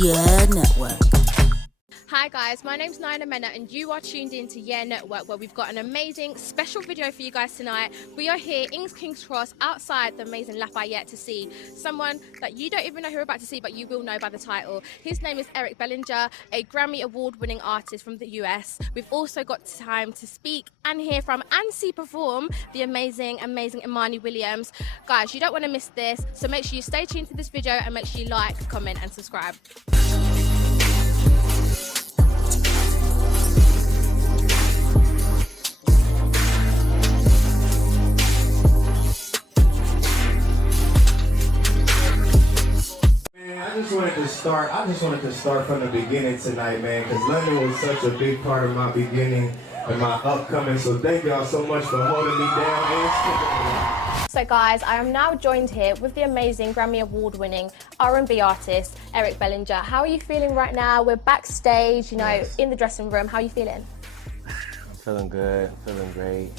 YEEEAAH Network. Hi guys, my name's Naina Mena and you are tuned in to YEEEAAH Network, where we've got an amazing special video for you guys tonight. We are here in King's Cross outside the amazing Lafayette to see someone that you don't even know who you're about to see, but you will know by the title. His name is Eric Bellinger, a Grammy Award winning artist from the US. We've also got time to speak and hear from and see perform the amazing Imani Williams. Guys, you don't want to miss this, so make sure you stay tuned to this video and make sure you like, comment and subscribe. I just wanted to start from the beginning tonight, man, because London was such a big part of my beginning and my upcoming. So thank y'all so much for holding me down. So guys, I am now joined here with the amazing Grammy Award winning R&B artist, Eric Bellinger. How are you feeling right now? We're backstage, you know, in the dressing room. How are you feeling? I'm feeling good, feeling great.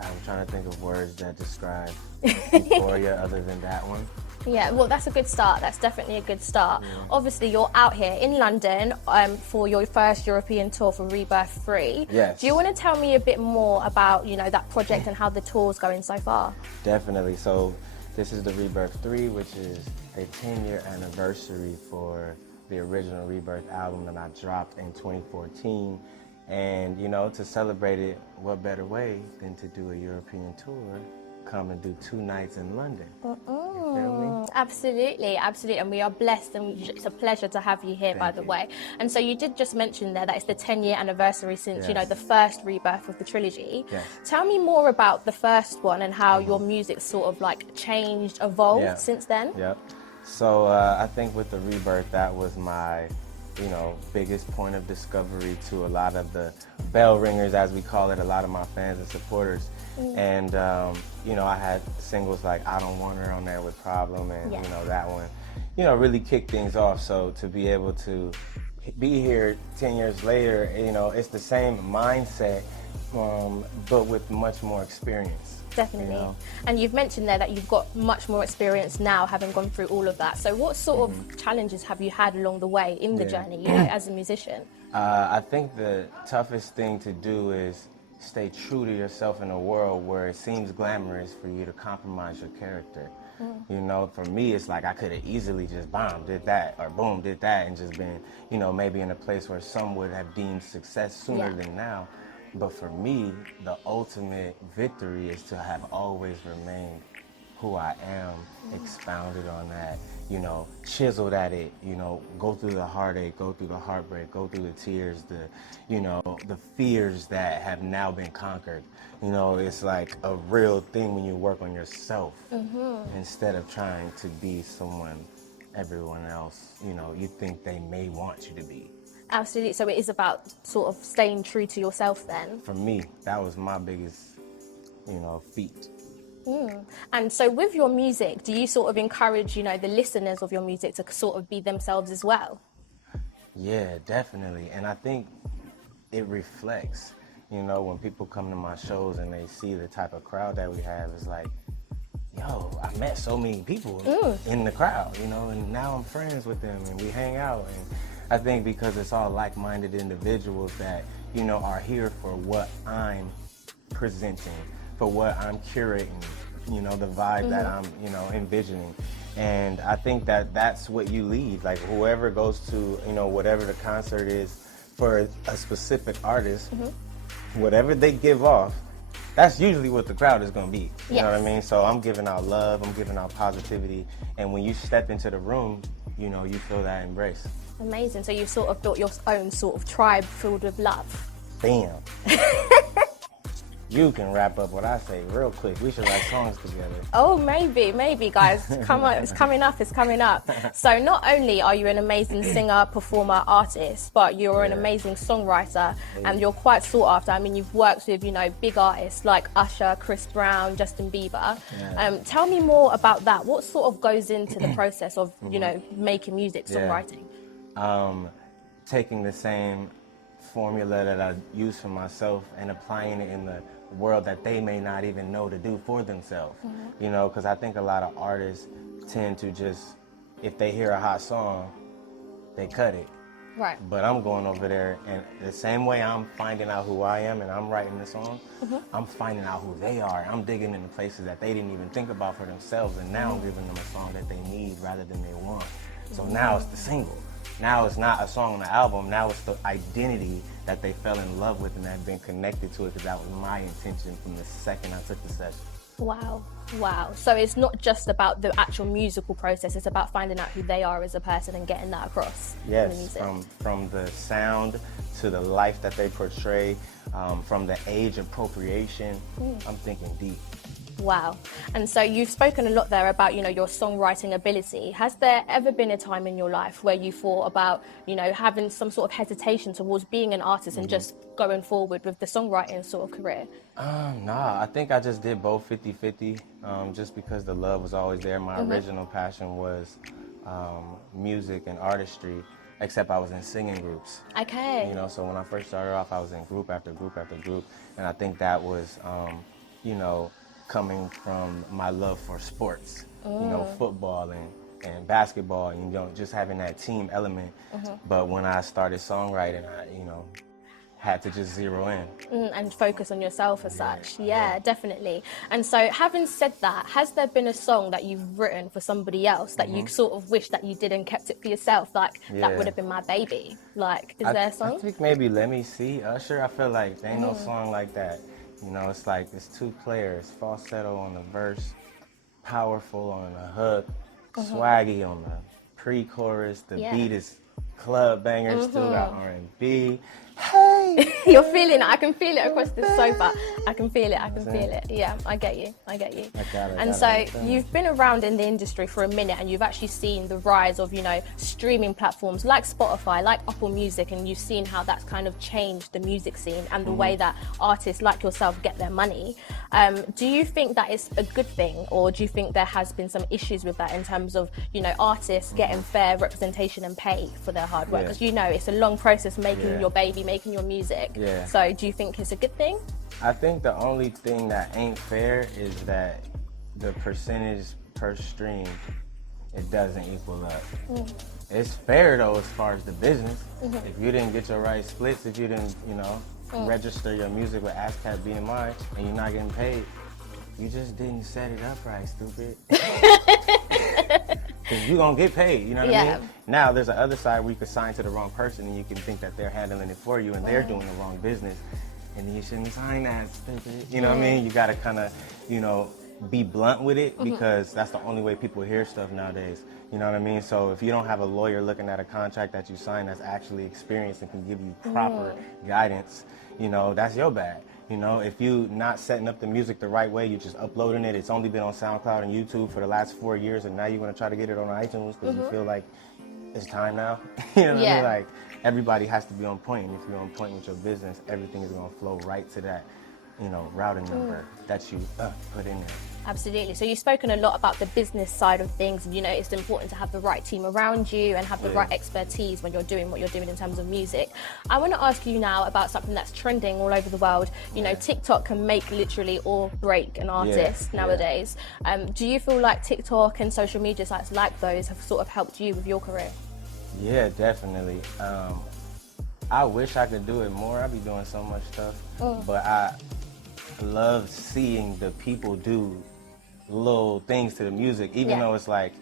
I'm trying to think of words that describe euphoria other than that one. Yeah, well, that's a good start. That's definitely a good start. Obviously, you're out here in London for your first European tour for Rebirth 3. Yes. Do you want to tell me a bit more about, you know, that project and how the tour's going so far? Definitely. So this is the Rebirth 3, which is a 10-year anniversary for the original Rebirth album that I dropped in 2014. And, you know, to celebrate it, what better way than to do a European tour? Come and do 2 nights in London. You feel me? Absolutely, absolutely, and we are blessed, and it's a pleasure to have you here, by the way. And so you did just mention there that it's the 10-year anniversary since, you know, the first Rebirth of the trilogy. Yes. Tell me more about the first one and how your music sort of like changed, evolved since then. Yep. So I think with the Rebirth, that was my, you know, biggest point of discovery to a lot of the bell ringers, as we call it, a lot of my fans and supporters. And, you know, I had singles like I Don't Want Her on there with Problem, and, you know, that one, you know, really kicked things off. So to be able to be here 10 years later, you know, it's the same mindset, but with much more experience. Definitely. You know? And you've mentioned there that you've got much more experience now, having gone through all of that. So what sort of challenges have you had along the way in the journey, you know, as a musician? I think the toughest thing to do is stay true to yourself in a world where it seems glamorous for you to compromise your character. You know, for me, it's like I could have easily just did that, or boom, did that, and just been, you know, maybe in a place where some would have deemed success sooner than now. But for me, the ultimate victory is to have always remained who I am, expounded on that, you know, chiseled at it, you know, go through the heartache, go through the heartbreak, go through the tears, the, you know, the fears that have now been conquered. You know, it's like a real thing when you work on yourself instead of trying to be someone everyone else, you know, you think they may want you to be. Absolutely. So it is about sort of staying true to yourself then? For me, that was my biggest, you know, feat. And so with your music, do you sort of encourage, you know, the listeners of your music to sort of be themselves as well? Yeah, definitely. And I think it reflects, you know, when people come to my shows and they see the type of crowd that we have, it's like, yo, I met so many people in the crowd, you know, and now I'm friends with them and we hang out. And I think because it's all like-minded individuals that, you know, are here for what I'm presenting, for what I'm curating, you know, the vibe that I'm, you know, envisioning. And I think that that's what you lead. Like whoever goes to, you know, whatever the concert is for a specific artist, whatever they give off, that's usually what the crowd is going to be. You know what I mean? So I'm giving out love, I'm giving out positivity. And when you step into the room, you know, you feel that embrace. Amazing. So you've sort of built your own sort of tribe filled with love. Bam. You can wrap up what I say real quick. We should write songs together. Oh, maybe, guys. Come on, it's coming up. So not only are you an amazing singer, performer, artist, but you're an amazing songwriter, and you're quite sought after. I mean, you've worked with, you know, big artists like Usher, Chris Brown, Justin Bieber. Tell me more about that. What sort of goes into the process of, you know, making music, songwriting? Taking the same formula that I use for myself and applying it in the world that they may not even know to do for themselves. You know, because I think a lot of artists tend to just, if they hear a hot song, they cut it. Right. But I'm going over there, and the same way I'm finding out who I am and I'm writing the song, I'm finding out who they are. I'm digging into places that they didn't even think about for themselves, and now I'm giving them a song that they need rather than they want. So now it's the single. Now it's not a song on the album. Now it's the identity that they fell in love with and have been connected to it, because that was my intention from the second I took the session. Wow. Wow. So it's not just about the actual musical process, it's about finding out who they are as a person and getting that across in the Yes, music. from the sound to the life that they portray, from the age appropriation, I'm thinking deep. Wow. And so you've spoken a lot there about, you know, your songwriting ability. Has there ever been a time in your life where you thought about, you know, having some sort of hesitation towards being an artist and just going forward with the songwriting sort of career? Nah, I think I just did both 50-50, just because the love was always there. My original passion was music and artistry, except I was in singing groups. Okay. You know, so when I first started off, I was in group after group after group, and I think that was, you know, coming from my love for sports, you know, football and basketball, and, you know, just having that team element. But when I started songwriting, I, you know, had to just zero in. And focus on yourself as such. Yeah, definitely. And so having said that, has there been a song that you've written for somebody else that you sort of wish that you did and kept it for yourself? Like, that would have been my baby. Like, is there a song? I think maybe Let Me See, Usher. I feel like there ain't no song like that. You know, it's like, it's two players, falsetto on the verse, powerful on the hook, swaggy on the pre-chorus. The beat is club bangers, still got R&B. Hey! You're feeling it. I can feel it across the sofa. I can feel it. I can feel it. Yeah, I get you. I get you. And so you've been around in the industry for a minute, and you've actually seen the rise of, you know, streaming platforms like Spotify, like Apple Music, and you've seen how that's kind of changed the music scene and the way that artists like yourself get their money. Do you think that is a good thing, or do you think there has been some issues with that in terms of, you know, artists getting fair representation and pay for their hard work? Because, you know, it's a long process making your baby, making your music. So do you think it's a good thing? I think the only thing that ain't fair is that the percentage per stream, it doesn't equal up. It's fair though as far as the business. If you didn't get your right splits, if you didn't, you know, register your music with ASCAP BMI and you're not getting paid, you just didn't set it up right, stupid. Because you're going to get paid, you know what I mean? Now, there's the other side where you can sign to the wrong person and you can think that they're handling it for you and they're doing the wrong business. And then you shouldn't sign that, stupid. You know what I mean? You got to kind of, you know, be blunt with it, because that's the only way people hear stuff nowadays. You know what I mean? So if you don't have a lawyer looking at a contract that you sign that's actually experienced and can give you proper guidance, you know, that's your bad. You know, if you not setting up the music the right way, you just uploading it. It's only been on SoundCloud and YouTube for the last 4 years, and now you want to try to get it on iTunes because you feel like it's time now. You know what I mean? Like, everybody has to be on point, and if you're on point with your business, everything is going to flow right to that, you know, routing number that you put in there. Absolutely. So you've spoken a lot about the business side of things, and, you know, it's important to have the right team around you and have the right expertise when you're doing what you're doing in terms of music. I want to ask you now about something that's trending all over the world. You know, TikTok can make literally or break an artist nowadays. Do you feel like TikTok and social media sites like those have sort of helped you with your career? Yeah, definitely. I wish I could do it more. I be doing so much stuff, but I love seeing the people do little things to the music, even though it's like,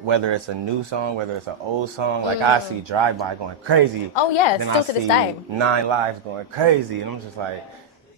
whether it's a new song, whether it's an old song, like I see Drive By going crazy. Oh yeah, then still I to this see day. 9 Lives going crazy, and I'm just like,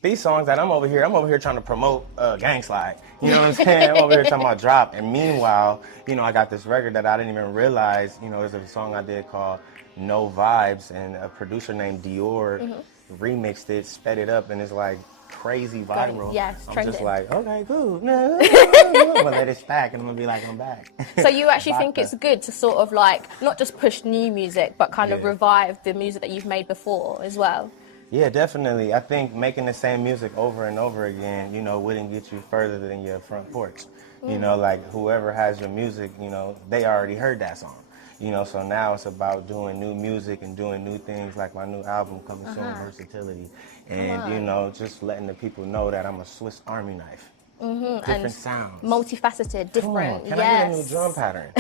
these songs that I'm over here trying to promote Gang Slide. You know what I'm saying? I'm over here talking about Drop, and meanwhile, you know, I got this record that I didn't even realize, you know, there's a song I did called No Vibes, and a producer named Dior remixed it, sped it up, and it's like crazy viral. Yes, I'm trending. just like, okay, cool. I'm gonna let it stack, and I'm gonna be like, I'm back. So you actually think it's good to sort of like not just push new music, but kind of revive the music that you've made before as well? Yeah, definitely. I think making the same music over and over again, you know, wouldn't get you further than your front porch. You know, like whoever has your music, you know, they already heard that song. You know, so now it's about doing new music and doing new things, like my new album, Coming Soon, Versatility. And, you know, just letting the people know that I'm a Swiss Army knife. Different and sounds. Multifaceted, different. Can I get a new drum pattern?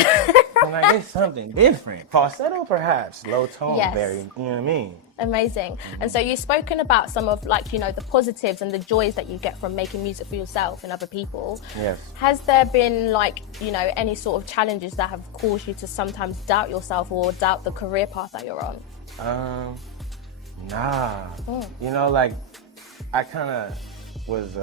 And like, it's something different. Falsetto, perhaps. Low tone, Yes. very, you know what I mean? Amazing. And so you've spoken about some of, like, you know, the positives and the joys that you get from making music for yourself and other people. Yes. Has there been, like, you know, any sort of challenges that have caused you to sometimes doubt yourself or doubt the career path that you're on? Nah. You know, like, I kind of was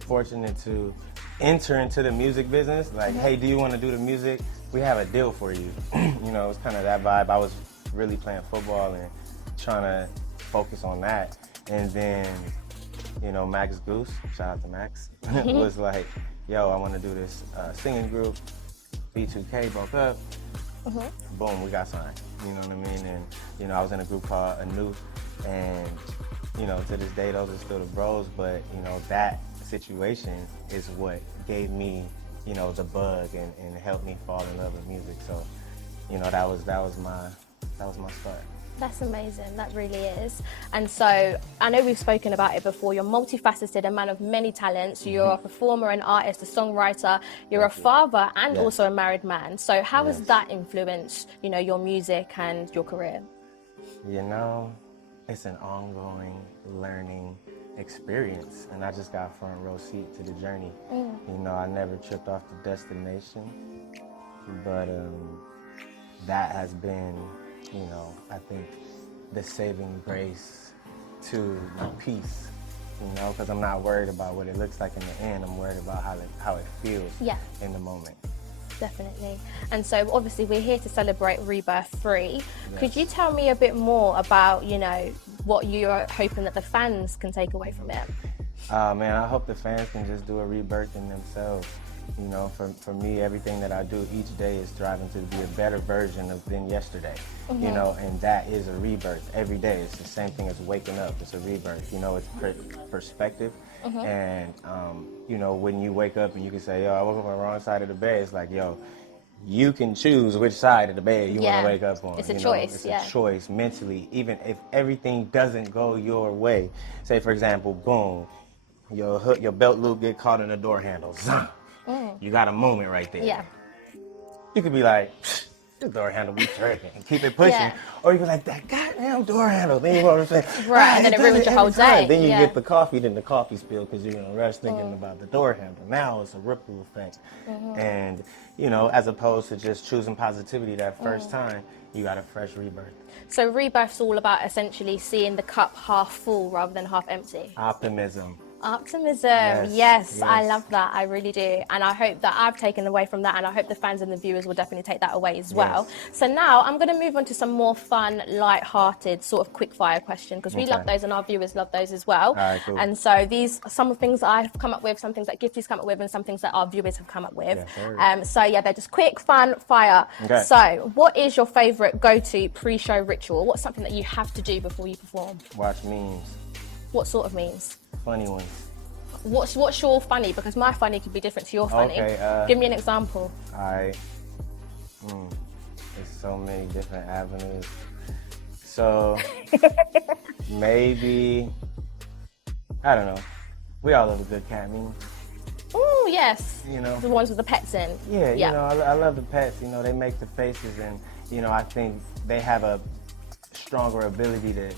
fortunate to enter into the music business. Like, hey, do you want to do the music? We have a deal for you. You know, it's kind of that vibe. I was really playing football and trying to focus on that. And then, you know, Max Goose, shout out to Max, was like, yo, I want to do this singing group. B2K broke up. Boom, we got signed. You know what I mean? And, you know, I was in a group called Anu. And, you know, to this day, those are still the bros. But, you know, that situation is what gave me, you know, the bug and helped me fall in love with music. So, you know, that was my start. That's amazing, that really is. And so, I know we've spoken about it before, you're multifaceted, a man of many talents. You're a performer, an artist, a songwriter, you're a father and also a married man. So how has that influenced, you know, your music and your career? You know, it's an ongoing learning experience, and I just got front row seat to the journey. You know, I never tripped off the destination, but that has been, you know, I think the saving grace to my peace, you know, because I'm not worried about what it looks like in the end. I'm worried about how it feels in the moment. Definitely. And so obviously we're here to celebrate Rebirth 3. Could you tell me a bit more about, you know, what you're hoping that the fans can take away from it? Man, I hope the fans can just do a rebirth in themselves. You know, for me, everything that I do each day is striving to be a better version than yesterday. You know, and that is a rebirth. Every day, it's the same thing as waking up. It's a rebirth. You know, it's perspective. And, you know, when you wake up and you can say, yo, I woke up on the wrong side of the bed, it's like, yo, you can choose which side of the bed you want to wake up on. It's a you choice, know? It's a choice mentally. Even if everything doesn't go your way, say, for example, boom, your belt loop get caught in the door handle. You got a moment right there. Yeah. You could be like, this door handle be tripping and keep it pushing. Or you be like, that goddamn door handle. Then you want to say, right, and then it ruins your whole day. Then you get the coffee, then the coffee spill because you're in a rush thinking about the door handle. Now it's a ripple effect. And, you know, as opposed to just choosing positivity that first time, you got a fresh rebirth. So Rebirth's all about essentially seeing the cup half full rather than half empty. Optimism. Optimism, yes, I love that, I really do. And I hope that I've taken away from that, and I hope the fans and the viewers will definitely take that away as well. So now I'm going to move on to some more fun, light-hearted, sort of quick-fire question, because we love those and our viewers love those as well. Cool. And so these are some of the things that I've come up with, some things that Gifty's come up with, and some things that our viewers have come up with. So yeah, they're just quick, fun, fire. So what is your favourite go-to pre-show ritual? What's something that you have to do before you perform? Watch memes. What sort of memes? Funny ones. What's your funny? Because my funny could be different to your funny. Give me an example. Alright. There's so many different avenues. So maybe, I don't know. We all love a good cat meme. Oh yes. You know. The ones with the pets in. Yeah, you know, I love the pets. You know, they make the faces, and you know, I think they have a stronger ability to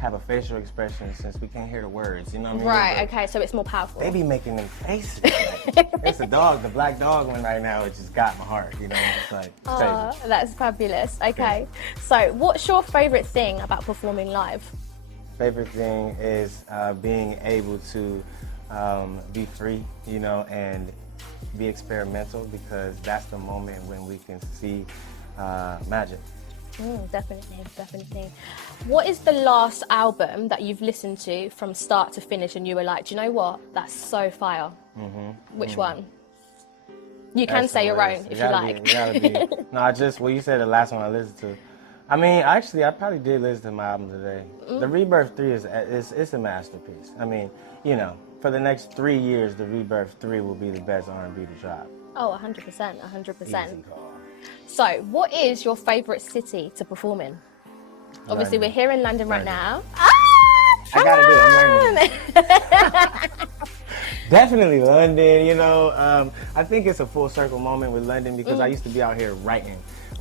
have a facial expression since we can't hear the words, you know what I mean? Right, okay, so it's more powerful. They be making them faces. Like, it's a dog, the black dog one right now, it just got my heart, you know? It's like, crazy. That's fabulous. Okay, so what's your favorite thing about performing live? Favorite thing is being able to be free, you know, and be experimental, because that's the moment when we can see magic. Definitely. What is the last album that you've listened to from start to finish and you were like, do you know what? That's so fire. Which one? You can say your own if you like. Well, you said the last one I listened to. I mean, actually, I probably did listen to my album today. The Rebirth 3 is a masterpiece. I mean, you know, for the next 3 years, the Rebirth 3 will be the best R&B to drop. Oh, 100%. Easy call. So, what is your favourite city to perform in? Obviously, we're here in London right now. I gotta do it, I'm learning. Definitely London, you know. I think it's a full circle moment with London because I used to be out here writing,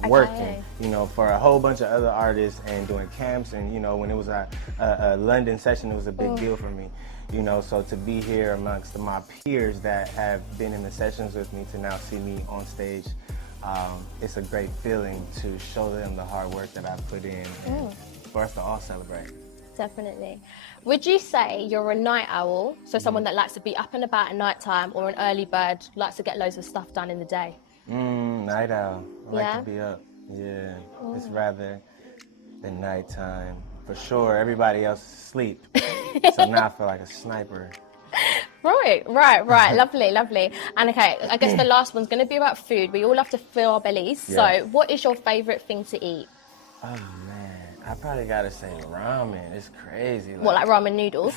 working, you know, for a whole bunch of other artists and doing camps. And, you know, when it was a London session, it was a big deal for me, you know. So to be here amongst my peers that have been in the sessions with me to now see me on stage, it's a great feeling to show them the hard work that I put in and for us to all celebrate. Definitely. Would you say you're a night owl, so someone that likes to be up and about at night time, or an early bird, likes to get loads of stuff done in the day? Night owl. I like Yeah? to be up. Yeah. It's rather the nighttime. For sure, everybody else is asleep. So now I feel like a sniper. Right. Lovely. And okay, I guess the last one's going to be about food. We all love to fill our bellies. Yeah. So what is your favourite thing to eat? Oh, man. I probably gotta say ramen. It's crazy. What, like ramen noodles?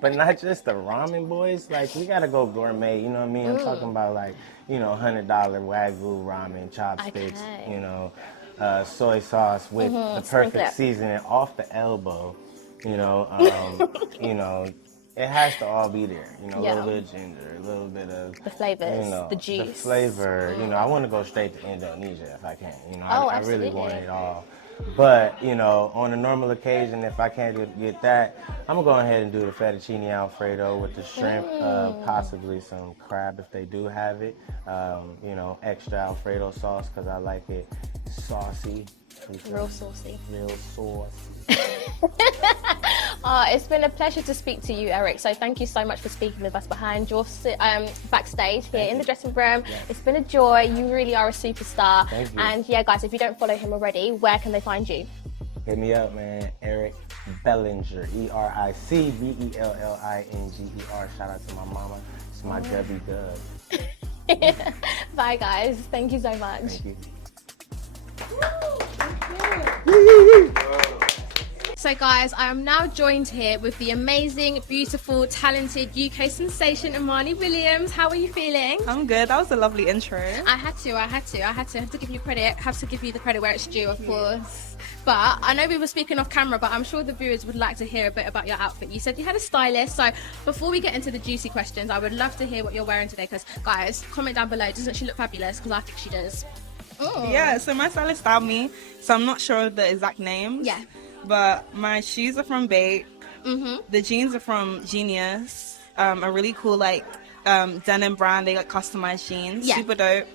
But not just the ramen, boys. Like, we gotta go gourmet, you know what I mean? I'm talking about, like, you know, $100 Wagyu ramen, chopsticks, you know, soy sauce with the perfect seasoning off the elbow, you know. You know, it has to all be there. You know, a little bit of ginger, a little bit of the flavors, you know, the juice. the flavor. You know, I want to go straight to Indonesia if I can. You know, I really want it all. But, you know, on a normal occasion, if I can't get that, I'm going to go ahead and do the fettuccine Alfredo with the shrimp, possibly some crab if they do have it. You know, extra Alfredo sauce because I like it saucy. Real saucy. Real sauce. It's been a pleasure to speak to you, Eric. So thank you so much for speaking with us behind your backstage here in the dressing room. Yes. It's been a joy. You really are a superstar. Thank you. And yeah, guys, if you don't follow him already, where can they find you? Hit me up, man. Eric Bellinger. EricBellinger. Shout out to my mama. It's my Debbie Dub. Bye, guys. Thank you so much. Thank you. So guys, I am now joined here with the amazing, beautiful, talented UK sensation Imani Williams. How are you feeling? I'm good. That was a lovely intro. I had to give you credit. Have to give you the credit where it's due, of course. But I know we were speaking off camera, but I'm sure the viewers would like to hear a bit about your outfit. You said you had a stylist, so before we get into the juicy questions, I would love to hear what you're wearing today. Because guys, comment down below. Doesn't she look fabulous? Because I think she does. Yeah, so my stylist styled me, so I'm not sure of the exact names. Yeah. But my shoes are from Bait. The jeans are from Genius. A really cool like denim brand. They like customized jeans. Yeah. Super dope.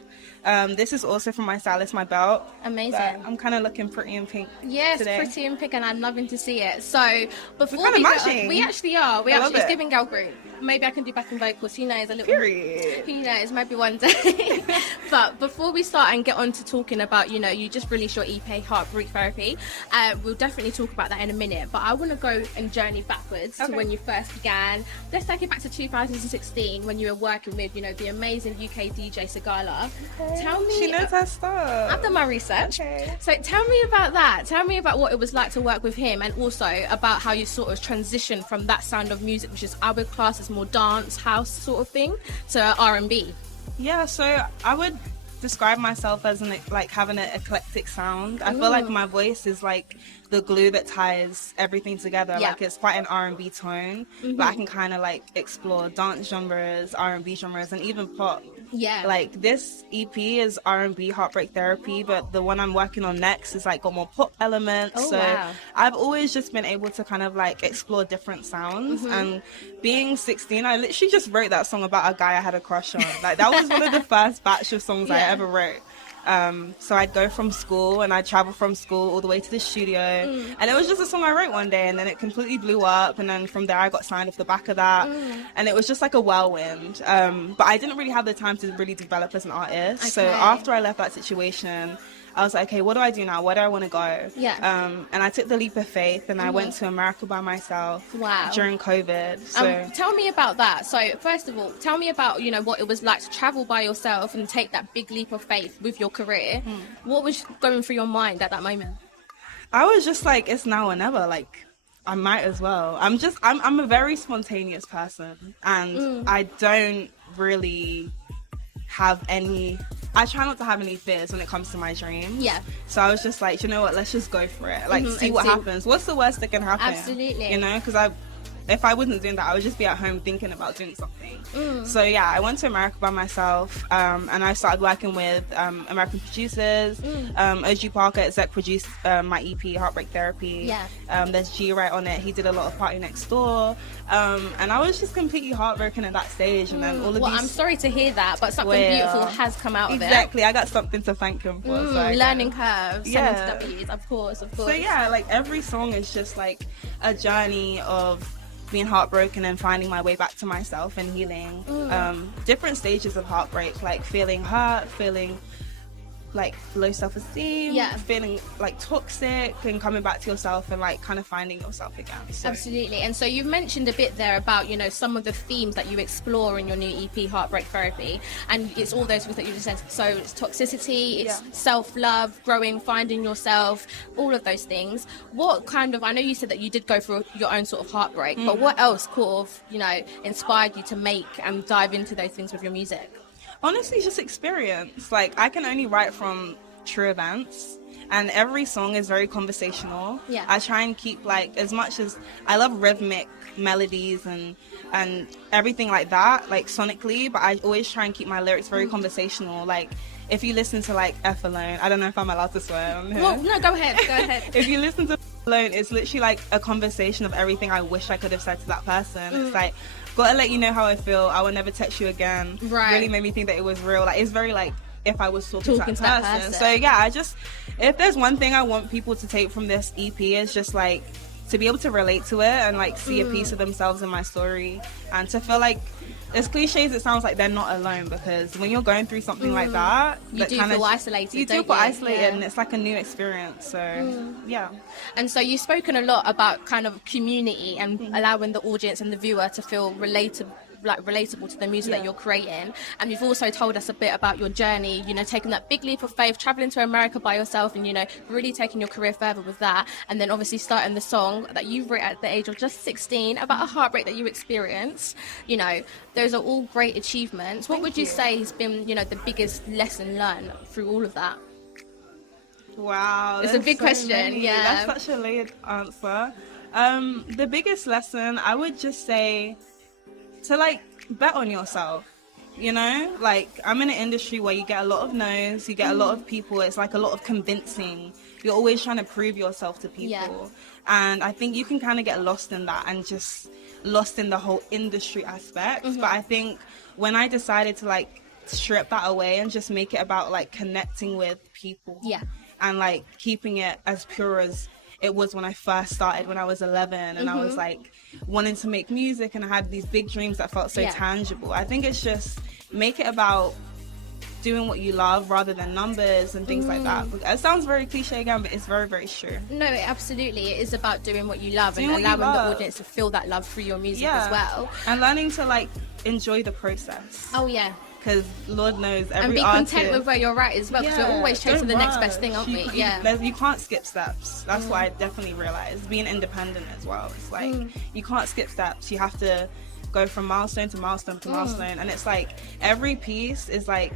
This is also from my stylist, my belt. Amazing. But I'm kind of looking pretty in pink today. Pretty in pink, and I'm loving to see it. So before We're kinda matching. we actually are. I love It's it. giving girl group. Maybe I can do backing vocals. Who knows? A little. Period. Who knows? Maybe one day. But before we start and get on to talking about, you know, you just released your EP, Heartbreak Therapy. We'll definitely talk about that in a minute. But I want to go and journey backwards to when you first began. Let's take it back to 2016 when you were working with, you know, the amazing UK DJ Sigala. Tell me. She knows her stuff. I've done my research. Okay. So tell me about that. Tell me about what it was like to work with him, and also about how you sort of transitioned from that sound of music, which is our class, is more dance, house sort of thing, to R&B. Yeah, so I would describe myself as having an eclectic sound. I feel like my voice is like the glue that ties everything together. Yeah. Like it's quite an R&B tone, but I can kind of like explore dance genres, R&B genres, and even pop. Yeah. Like this EP is R&B Heartbreak Therapy, but the one I'm working on next is like got more pop elements. Oh, so wow. I've always just been able to kind of like explore different sounds. And being 16, I literally just wrote that song about a guy I had a crush on. Like that was one of the first batch of songs I ever wrote. So I'd go from school and I'd travel from school all the way to the studio, and it was just a song I wrote one day, and then it completely blew up, and then from there I got signed off the back of that, and it was just like a whirlwind. But I didn't really have the time to really develop as an artist. So after I left that situation, I was like, okay, what do I do now? Where do I want to go? Yeah. And I took the leap of faith, and I went to America by myself. Wow. During COVID. So Tell me about that. So first of all, tell me about, you know, what it was like to travel by yourself and take that big leap of faith with your career. What was going through your mind at that moment? I was just like, it's now or never. Like, I might as well. I'm a very spontaneous person, and I don't really have any. I try not to have any fears when it comes to my dreams. Yeah. So I was just like, you know what? Let's just go for it. Like, see what happens. What's the worst that can happen? Absolutely. You know, because if I wasn't doing that, I would just be at home thinking about doing something. So yeah, I went to America by myself, and I started working with American producers. OG Parker exec produced my EP Heartbreak Therapy. There's G right on it. He did a lot of Party Next Door, and I was just completely heartbroken at that stage. And then all of these. I'm sorry to hear that, but something beautiful has come out of it. Exactly, I got something to thank him for. So learning curves, W's, of course. So yeah, like every song is just like a journey of being heartbroken and finding my way back to myself and healing. Different stages of heartbreak, like feeling hurt, feeling like low self-esteem, feeling like toxic, and coming back to yourself and like kind of finding yourself again. So. Absolutely. And so you mentioned a bit there about, you know, some of the themes that you explore in your new EP Heartbreak Therapy, and it's all those things that you just said. So it's toxicity, it's self-love, growing, finding yourself, all of those things. What kind of, I know you said that you did go through your own sort of heartbreak, but what else could have, you know, inspired you to make and dive into those things with your music? Honestly, just experience. Like, I can only write from true events, and every song is very conversational. I try and keep, like, as much as I love rhythmic melodies and everything like that, like sonically, but I always try and keep my lyrics very conversational. Like, if you listen to like F Alone, I don't know if I'm allowed to swear on here. Well, no, go ahead. If you listen to F Alone, it's literally like a conversation of everything I wish I could have said to that person. It's like, gotta let you know how I feel, I will never text you again. Really made me think that it was real. Like, it's very like if I was talking to that person. So yeah, if there's one thing I want people to take from this EP, is just like to be able to relate to it and like see a piece of themselves in my story, and to feel like, as cliche as it sounds, like they're not alone, because when you're going through something like that, you do feel isolated. You do feel isolated, and it's like a new experience. So yeah. And so you've spoken a lot about kind of community and allowing the audience and the viewer to feel relatable to the music that you're creating. And you've also told us a bit about your journey, you know, taking that big leap of faith, traveling to America by yourself, and, you know, really taking your career further with that, and then obviously starting the song that you wrote at the age of just 16 about a heartbreak that you experienced. You know, those are all great achievements. What would you say has been, you know, the biggest lesson learned through all of that? Wow, it's a big question. That's such a layered answer. The biggest lesson, I would just say to like bet on yourself. You know, like, I'm in an industry where you get a lot of no's, you get a lot of people, it's like a lot of convincing, you're always trying to prove yourself to people, and I think you can kind of get lost in that and just lost in the whole industry aspect. But I think when I decided to like strip that away and just make it about like connecting with people, and like keeping it as pure as it was when I first started when I was 11, and I was like wanting to make music, and I had these big dreams that felt so tangible. I think it's just make it about doing what you love rather than numbers and things like that. It sounds very cliche again, but it's very, very true. No, absolutely. It is about doing what you love and allowing the audience to feel that love through your music as well. And learning to like enjoy the process. Oh yeah. Because Lord knows every and be artist, content with where you're at as well, because we're always chasing the next best thing, aren't we? You can't skip steps. That's what I definitely realized, being independent as well. It's like you can't skip steps. You have to go from milestone to milestone to milestone, and it's like every piece is like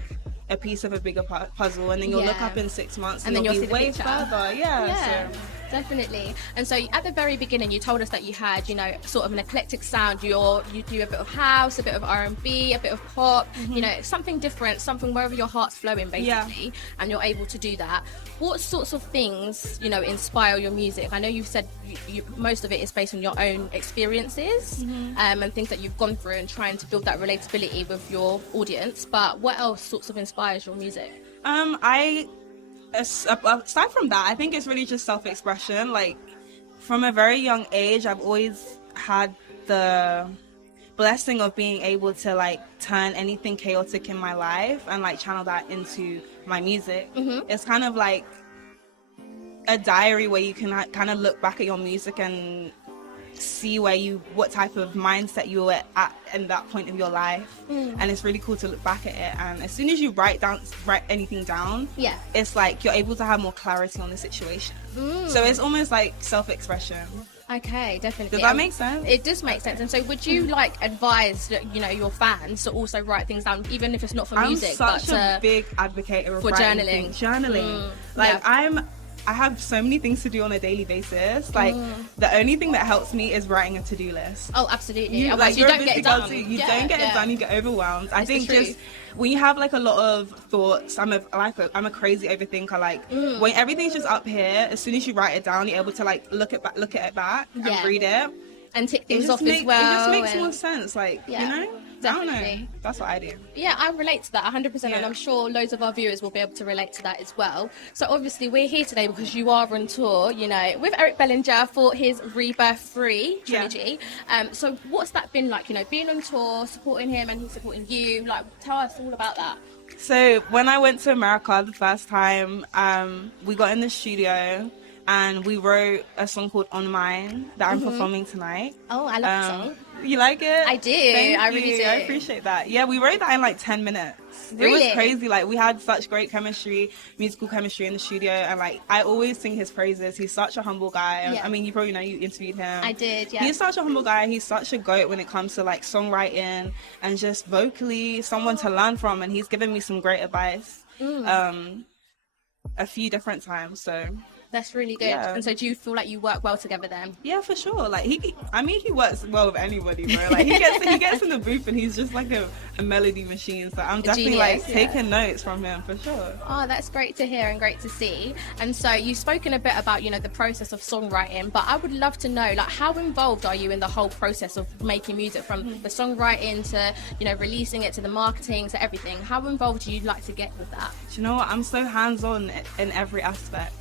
a piece of a bigger puzzle, and then you'll look up in 6 months and then you'll be way further. So. Definitely. And so at the very beginning you told us that you had, you know, sort of an eclectic sound. You do a bit of house, a bit of R&B, a bit of pop, you know, something different, something wherever your heart's flowing basically, and you're able to do that. What sorts of things, you know, inspire your music? I know you've said most of it is based on your own experiences and things that you've gone through and trying to build that relatability with your audience, but what else sorts of inspires your music? Aside from that, I think it's really just self-expression. Like, from a very young age, I've always had the blessing of being able to like turn anything chaotic in my life and like channel that into my music. It's kind of like a diary where you can kind of look back at your music and see what type of mindset you were at in that point of your life, and it's really cool to look back at it. And as soon as you write anything down, it's like you're able to have more clarity on the situation. So it's almost like self-expression. Okay, definitely. Does that make sense? It does make sense. And so would you like advise, you know, your fans to also write things down, even if it's not for music? I'm such a big advocate of for journaling. Like, I have so many things to do on a daily basis. Like the only thing that helps me is writing a to-do list. Oh, absolutely. You, Otherwise, like, you you're a don't get busy it girl done. too. You don't get it done. You get overwhelmed. I think the truth. just when you have like a lot of thoughts, I'm a crazy overthinker. Like when everything's just up here, as soon as you write it down, you're able to like look at it back and read it. And tick It things just, off as well. it just makes and- more sense. Like, you know? I don't know. Definitely. That's what I do. Yeah, I relate to that 100%, and Yeah. I'm sure loads of our viewers will be able to relate to that as well. So obviously we're here today because you are on tour, you know, with Eric Bellinger for his Rebirth 3 trilogy. So what's that been like, you know, being on tour, supporting him and he's supporting you? Like, tell us all about that. So when I went to America the first time, we got in the studio and we wrote a song called On Mine that I'm performing tonight. Oh, I love the song. You like it? I do. Thank I really you. do. I appreciate that. Yeah, we wrote that in like 10 minutes. It Really? was crazy. Like we had such great chemistry, musical chemistry in the studio, and like I always sing his praises. He's such a humble guy. Yeah. I mean, you probably know, you interviewed him. I did, yeah. He's such a humble guy. He's such a goat when it comes to like songwriting and just vocally someone to learn from. And he's given me some great advice a few different times. So That's really good. Yeah. And so do you feel like you work well together then? yeah, for sure. Like he works well with anybody, bro. Like he gets in the booth and he's just like a melody machine. So I'm definitely genius, like taking notes from him for sure. Oh, that's great to hear and great to see. And so you've spoken a bit about, you know, the process of songwriting, but I would love to know, like, how involved are you in the whole process of making music, from the songwriting to, you know, releasing it to the marketing to everything? How involved do you like to get with that? Do you know what? I'm so hands-on in every aspect.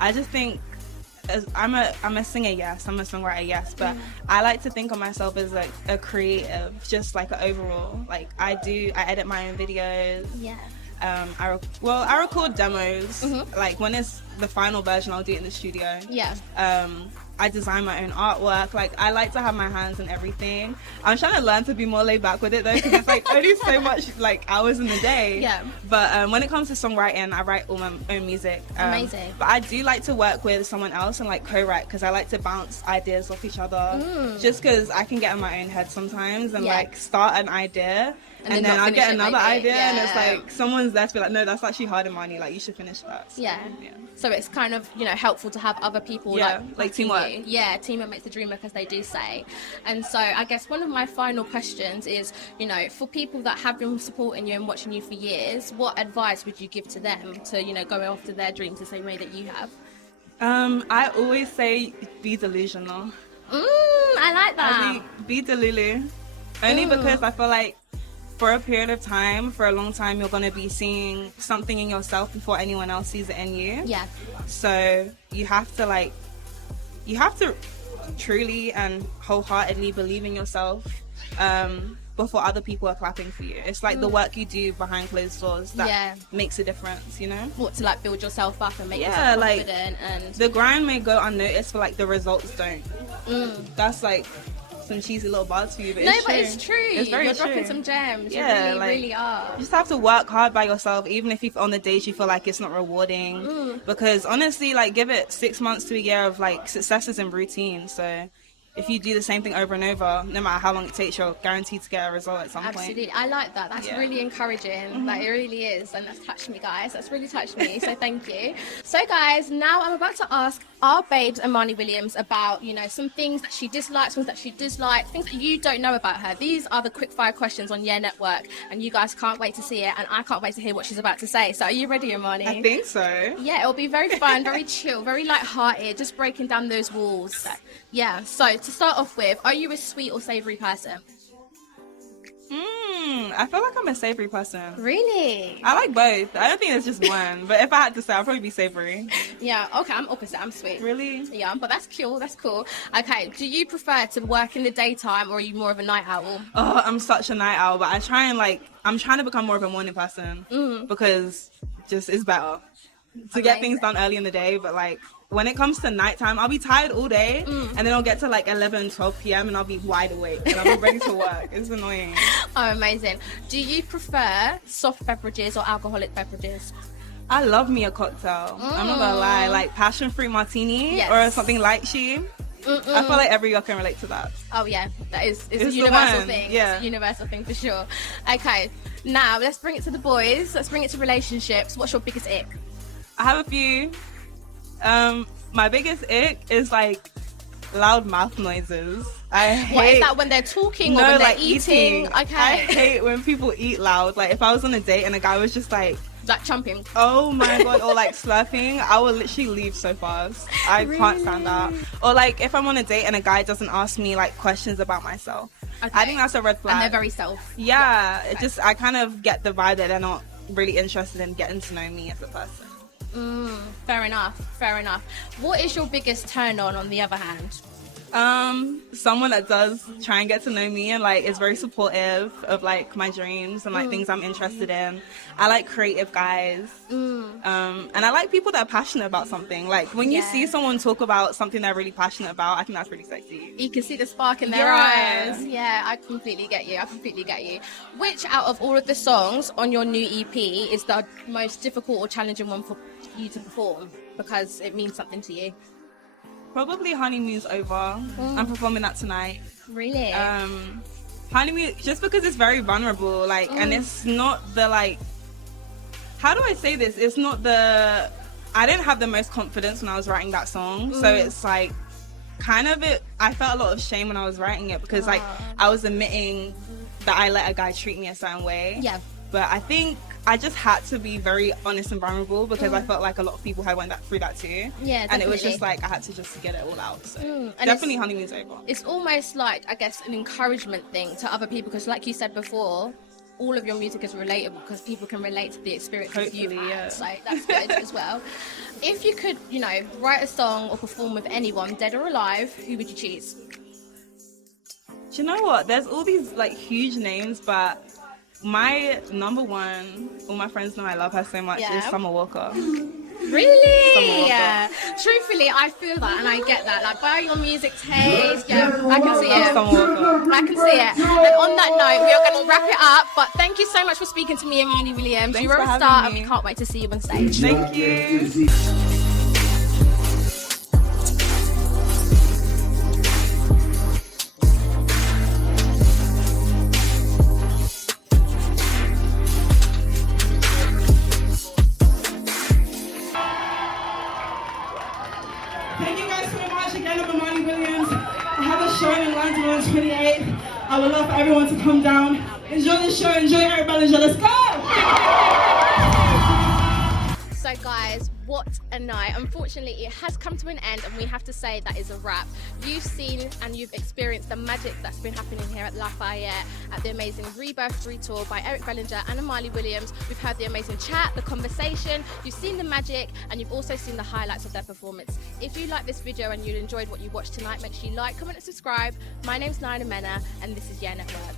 I just think I'm a singer, yes. I'm a songwriter, yes. But I like to think of myself as like a creative, just like an overall. Like I edit my own videos. Yeah. I record demos. Like when it's the final version, I'll do it in the studio. Yeah. I design my own artwork. Like I like to have my hands in everything. I'm trying to learn to be more laid back with it though, because it's like only so much like hours in the day. Yeah. But when it comes to songwriting, I write all my own music. Amazing. But I do like to work with someone else and like co-write, because I like to bounce ideas off each other. Just because I can get in my own head sometimes and Yeah. like start an idea. And And then then not I'll get finish it, another maybe. idea, and it's Yeah. like someone's there to be like, no, that's actually hard and money. Like you should finish that. So, Yeah. So it's kind of, you know, helpful to have other people Yeah, like like backing teamwork. you. Yeah, teamwork makes the dream work, as they do say. And so I guess one of my final questions is, you know, for people that have been supporting you and watching you for years, what advice would you give to them to, you know, go after their dreams the same way that you have? I always say be delusional. I like that. I think be delulu. Only because I feel like for a period of time, for a long time, you're going to be seeing something in yourself before anyone else sees it in you. Yeah. So you have to truly and wholeheartedly believe in yourself before other people are clapping for you. It's like the work you do behind closed doors that makes a difference, you know? What, to like build yourself up and make Yeah, yourself like, confident and The grind may go unnoticed, but like the results don't. That's like some cheesy little bars for you, but no, it's but true. it's true. It's very You're true. dropping some gems. Yeah, you really, like, really are. You just have to work hard by yourself, even if you on the days you feel like it's not rewarding. Because honestly, like give it 6 months to a year of like successes and routine. So if you do the same thing over and over, no matter how long it takes, you're guaranteed to get a result at some Absolutely. point. I like that. That's Yeah. really encouraging. Like, it really is. And that's touched me, guys. That's really touched me. So thank you. So, guys, now I'm about to ask our babes, Amani Williams, about, you know, some things that she dislikes, things that she dislikes, things that you don't know about her. These are the quick fire questions on YEEEAAH Network. And you guys can't wait to see it. And I can't wait to hear what she's about to say. So are you ready, Amani? I think so. Yeah, it'll be very fun, very chill, very light-hearted, just breaking down those walls. Yeah, so to start off with, are you a sweet or savoury person? I feel like I'm a savory person. Really? I like both. I don't think it's just one. But if I had to say, I'd probably be savory. Yeah, okay, I'm opposite, I'm sweet. Really? Yeah, but that's cool, that's cool. Okay, do you prefer to work in the daytime or are you more of a night owl? Oh, I'm such a night owl, but I'm trying to become more of a morning person because just it's better to get things done early in the day. But like when it comes to nighttime, I'll be tired all day and then I'll get to like 11, 12 p.m. and I'll be wide awake and I'll be ready to work. It's annoying. Oh, amazing. Do you prefer soft beverages or alcoholic beverages? I love me a cocktail. I'm not gonna lie, like passion fruit martini or something lychee. I feel like every girl can relate to that. Oh yeah, that is it's a It's the universal one, thing. yeah. It's a universal thing for sure. Okay, now let's bring it to the boys. Let's bring it to relationships. What's your biggest ick? I have a few. My biggest ick is like loud mouth noises. I hate. What is that, when they're talking or No, when they're like eating? I Okay. hate when people eat loud. Like if I was on a date and a guy was just like, Like chomping. oh my god, or like slurping, I will literally leave so fast. I can't stand that. Or like if I'm on a date and a guy doesn't ask me like questions about myself. Okay. I think that's a red flag. And they're very self. Yeah, it just, I kind of get the vibe that they're not really interested in getting to know me as a person. Fair enough. Fair enough. What is your biggest turn on the other hand? Someone that does try and get to know me and like is very supportive of like my dreams and like things I'm interested in. I like creative guys. And I like people that are passionate about something. Like when you see someone talk about something they're really passionate about, I think that's really sexy. You can see the spark in their eyes. Yeah, I completely get you. I completely get you. Which out of all of the songs on your new EP is the most difficult or challenging one for you to perform because it means something to you? Probably Honeymoon's Over. I'm performing that tonight. Really? Honeymoon, just because it's very vulnerable, like, and it's not the like, how do I say this? It's not the, I didn't have the most confidence when I was writing that song, so it's like, kind of it, I felt a lot of shame when I was writing it because like, I was admitting that I let a guy treat me a certain way. Yeah. But I think I just had to be very honest and vulnerable because I felt like a lot of people had went through that too. Yeah, definitely. And it was just like, I had to just get it all out. So And definitely Honeymoon's Over. It's almost like, I guess, an encouragement thing to other people because like you said before, all of your music is relatable because people can relate to the experiences you've Hopefully, had. yeah. So that's good as well. If you could, you know, write a song or perform with anyone, dead or alive, who would you choose? Do you know what? There's all these like huge names, but my number one, all my friends know I love her so much, is Summer Walker. Really? Yeah. Truthfully, I feel that and I get that. Like, by your music taste, yeah, I can see it. Summer Walker. I can see it. And on that note, we are going to wrap it up. But thank you so much for speaking to me and Marnie Williams. Thanks You were for a having star, me. and we can't wait to see you on stage. Thank you. Thank you guys so much again. I'm Marnie Williams. I have a show in London on 28th. I would love for everyone to come down. Enjoy the show. Enjoy Eric Bellinger. Let's go! So guys, what a night. Unfortunately, it has come to an end and we have to say that is a wrap. You've seen and you've experienced the magic that's been happening here at Lafayette at the amazing Rebirth 3 tour by Eric Bellinger and Amali Williams. We've heard the amazing chat, the conversation, you've seen the magic, and you've also seen the highlights of their performance. If you like this video and you enjoyed what you watched tonight, make sure you like, comment and subscribe. My name's Naina Mena and this is YEEEAAH Network.